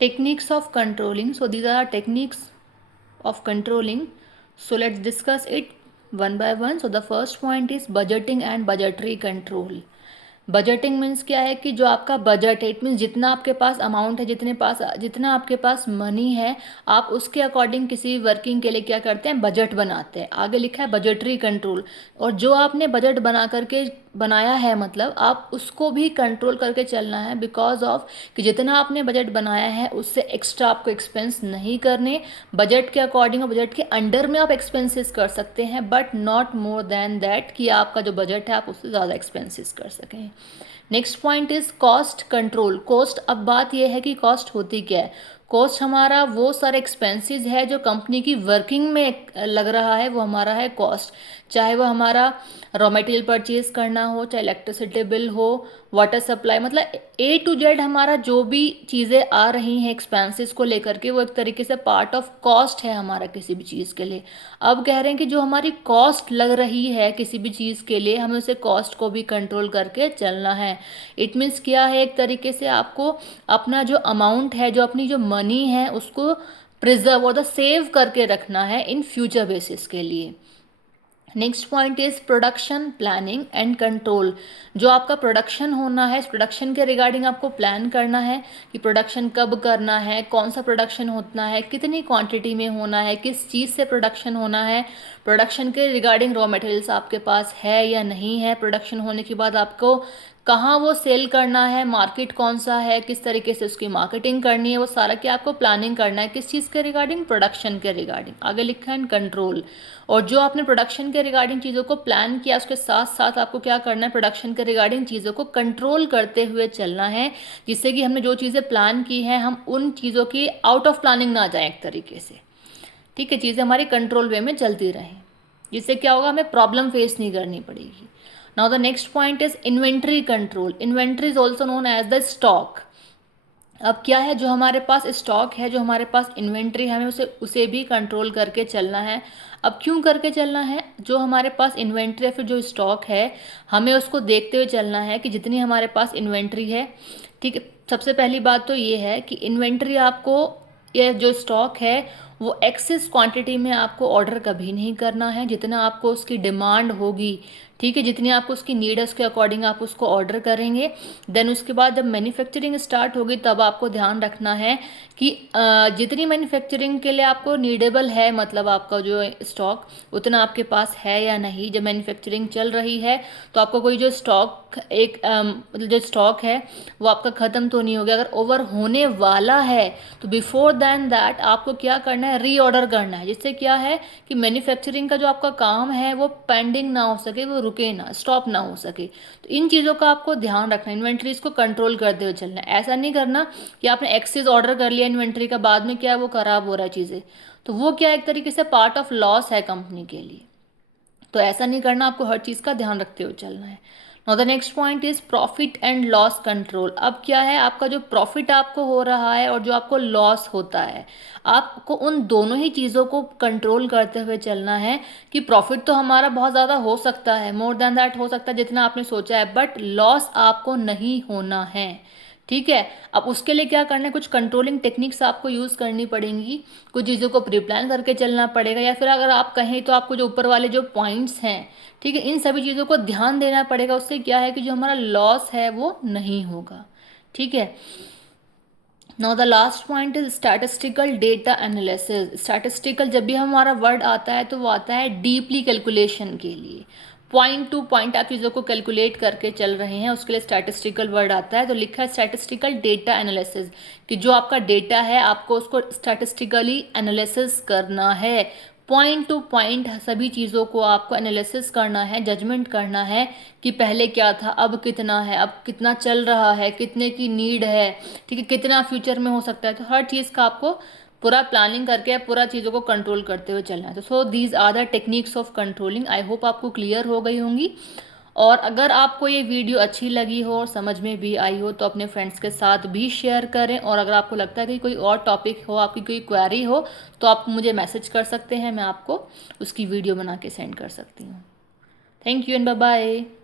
Techniques of controlling. So these are techniques of controlling. So let's discuss it one by one. So the first point is budgeting and budgetary control. Budgeting means क्या है कि जो आपका budget है, it means जितना आपके पास amount है, जितना आपके पास मनी है, आप उसके अकॉर्डिंग किसी वर्किंग के लिए क्या करते हैं, बजट बनाते हैं. आगे लिखा है बजटरी कंट्रोल. और जो आपने बजट बनाया है, मतलब आप उसको भी कंट्रोल करके चलना है, बिकॉज ऑफ कि जितना आपने बजट बनाया है उससे एक्स्ट्रा आपको एक्सपेंस नहीं करने. बजट के अकॉर्डिंग और बजट के अंडर में आप एक्सपेंसेस कर सकते हैं, but not more than that कि आपका जो बजट है आप उससे ज़्यादा एक्सपेंसेस कर सकें. Next point is cost control. Cost, अब बात यह है कि कॉस्ट होती क्या है. कॉस्ट हमारा वो सारे एक्सपेंसेस है जो कंपनी की वर्किंग में लग रहा है, वो हमारा है कॉस्ट. चाहे वो हमारा रॉ मटेरियल परचेज करना हो, चाहे इलेक्ट्रिसिटी बिल हो, वाटर सप्लाई, मतलब ए टू जेड हमारा जो भी चीज़ें आ रही हैं एक्सपेंसेस को लेकर के, वो एक तरीके से पार्ट ऑफ कॉस्ट है हमारा किसी भी चीज़ के लिए. अब कह रहे हैं कि जो हमारी कॉस्ट लग रही है किसी भी चीज़ के लिए, हमें उसे कॉस्ट को भी कंट्रोल करके चलना है. इट मीन्स क्या है, एक तरीके से आपको अपना जो अमाउंट है, जो अपनी जो मनी है, उसको प्रिजर्व और द सेव करके रखना है इन फ्यूचर बेसिस के लिए. Next point is production planning and control. जो आपका प्रोडक्शन होना है, इस प्रोडक्शन के रिगार्डिंग आपको प्लान करना है कि प्रोडक्शन कब करना है, कौन सा प्रोडक्शन होना है, कितनी क्वांटिटी में होना है, किस चीज़ से प्रोडक्शन होना है, प्रोडक्शन के रिगार्डिंग रॉ मटेरियल्स आपके पास है या नहीं है, प्रोडक्शन होने के बाद आपको कहाँ वो सेल करना है, मार्केट कौन सा है, किस तरीके से उसकी मार्केटिंग करनी है, वो सारा क्या आपको प्लानिंग करना है. किस चीज़ के रिगार्डिंग, प्रोडक्शन के रिगार्डिंग. आगे लिखा है कंट्रोल. और जो आपने प्रोडक्शन के रिगार्डिंग चीज़ों को प्लान किया, उसके साथ साथ आपको क्या करना है, प्रोडक्शन के रिगार्डिंग चीज़ों को कंट्रोल करते हुए चलना है, जिससे कि हमने जो चीज़ें प्लान की हैं, हम उन चीज़ों की आउट ऑफ प्लानिंग ना जाएं एक तरीके से. ठीक है, चीज़ें हमारी कंट्रोल वे में चलती रहें, जिससे क्या होगा, हमें प्रॉब्लम फेस नहीं करनी पड़ेगी. Now the next point is inventory control. Inventory is also known as the stock. अब क्या है, जो हमारे पास स्टॉक है, जो हमारे पास इन्वेंट्री है, हमें उसे भी कंट्रोल करके चलना है. अब क्यों करके चलना है, जो हमारे पास इन्वेंट्री है, फिर जो स्टॉक है, हमें उसको देखते हुए चलना है कि जितनी हमारे पास इन्वेंट्री है. ठीक है, सबसे पहली बात तो ये है कि इन्वेंट्री आपको, ये जो स्टॉक है, वो एक्सेस क्वांटिटी में आपको ऑर्डर कभी नहीं करना है. जितना आपको उसकी डिमांड होगी, ठीक है, जितनी आपको उसकी नीड है, उसके अकॉर्डिंग आप उसको ऑर्डर करेंगे. देन उसके बाद जब मैन्युफैक्चरिंग स्टार्ट होगी, तब आपको ध्यान रखना है कि जितनी मैन्युफैक्चरिंग के लिए आपको नीडेबल है, मतलब आपका जो स्टॉक, उतना आपके पास है या नहीं. जब मैन्युफैक्चरिंग चल रही है तो आपको कोई जो स्टॉक मतलब जो स्टॉक है वो आपका ख़त्म तो नहीं हो गया. अगर ओवर होने वाला है तो बिफोर देन दैट आपको क्या करना है, रीऑर्डर करना है, जिससे क्या है कि मैन्युफैक्चरिंग का जो आपका काम है वो पेंडिंग ना हो सके, वो रुके ना, स्टॉप ना हो सके. तो इन चीज़ों का आपको ध्यान रखना, इन्वेंट्रीज को कंट्रोल करते हुए चलना है. ऐसा नहीं करना कि आपने एक्सेस ऑर्डर कर लिया इन्वेंट्री का, बाद में क्या है वो ख़राब हो रहा है चीज़ें, तो वो क्या एक तरीके से पार्ट ऑफ लॉस है कंपनी के लिए. तो ऐसा नहीं करना, आपको हर चीज़ का ध्यान रखते हुए चलना है. Now the next point is profit and loss control. अब क्या है, आपका जो प्रॉफिट आपको हो रहा है और जो आपको लॉस होता है, आपको उन दोनों ही चीज़ों को कंट्रोल करते हुए चलना है. कि प्रॉफिट तो हमारा बहुत ज़्यादा हो सकता है, मोर देन दैट हो सकता है जितना आपने सोचा है, बट लॉस आपको नहीं होना है. ठीक है, अब उसके लिए क्या करना है, कुछ कंट्रोलिंग टेक्निक्स आपको यूज़ करनी पड़ेंगी, कुछ चीज़ों को प्री प्लान करके चलना पड़ेगा, या फिर अगर आप कहें तो आपको जो ऊपर वाले जो पॉइंट्स हैं, ठीक है, इन सभी चीज़ों को ध्यान देना पड़ेगा. उससे क्या है कि जो हमारा लॉस है वो नहीं होगा. ठीक है. Now the last point is statistical data analysis. Statistical जब भी हमारा वर्ड आता है तो वो आता है डीपली कैलकुलेशन के लिए. पॉइंट टू पॉइंट आप चीज़ों को कैलकुलेट करके चल रहे हैं, उसके लिए स्टैटिस्टिकल वर्ड आता है. तो लिखा है स्टैटिस्टिकल डेटा एनालिसिस, कि जो आपका डेटा है आपको उसको स्टैटिस्टिकली एनालिसिस करना है. पॉइंट टू पॉइंट सभी चीज़ों को आपको एनालिसिस करना है, जजमेंट करना है कि पहले क्या था, अब कितना है, अब कितना चल रहा है, कितने की नीड है, ठीक है, कितना फ्यूचर में हो सकता है. तो हर चीज़ का आपको पूरा प्लानिंग करके पूरा चीज़ों को कंट्रोल करते हुए चलना है. तो so these are the techniques of controlling. I hope आपको क्लियर हो गई होंगी. और अगर आपको ये वीडियो अच्छी लगी हो और समझ में भी आई हो तो अपने फ्रेंड्स के साथ भी शेयर करें. और अगर आपको लगता है कि कोई और टॉपिक हो, आपकी कोई क्वेरी हो, तो आप मुझे मैसेज कर सकते हैं, मैं आपको उसकी वीडियो बना के सेंड कर सकती हूँ. Thank you and bye bye.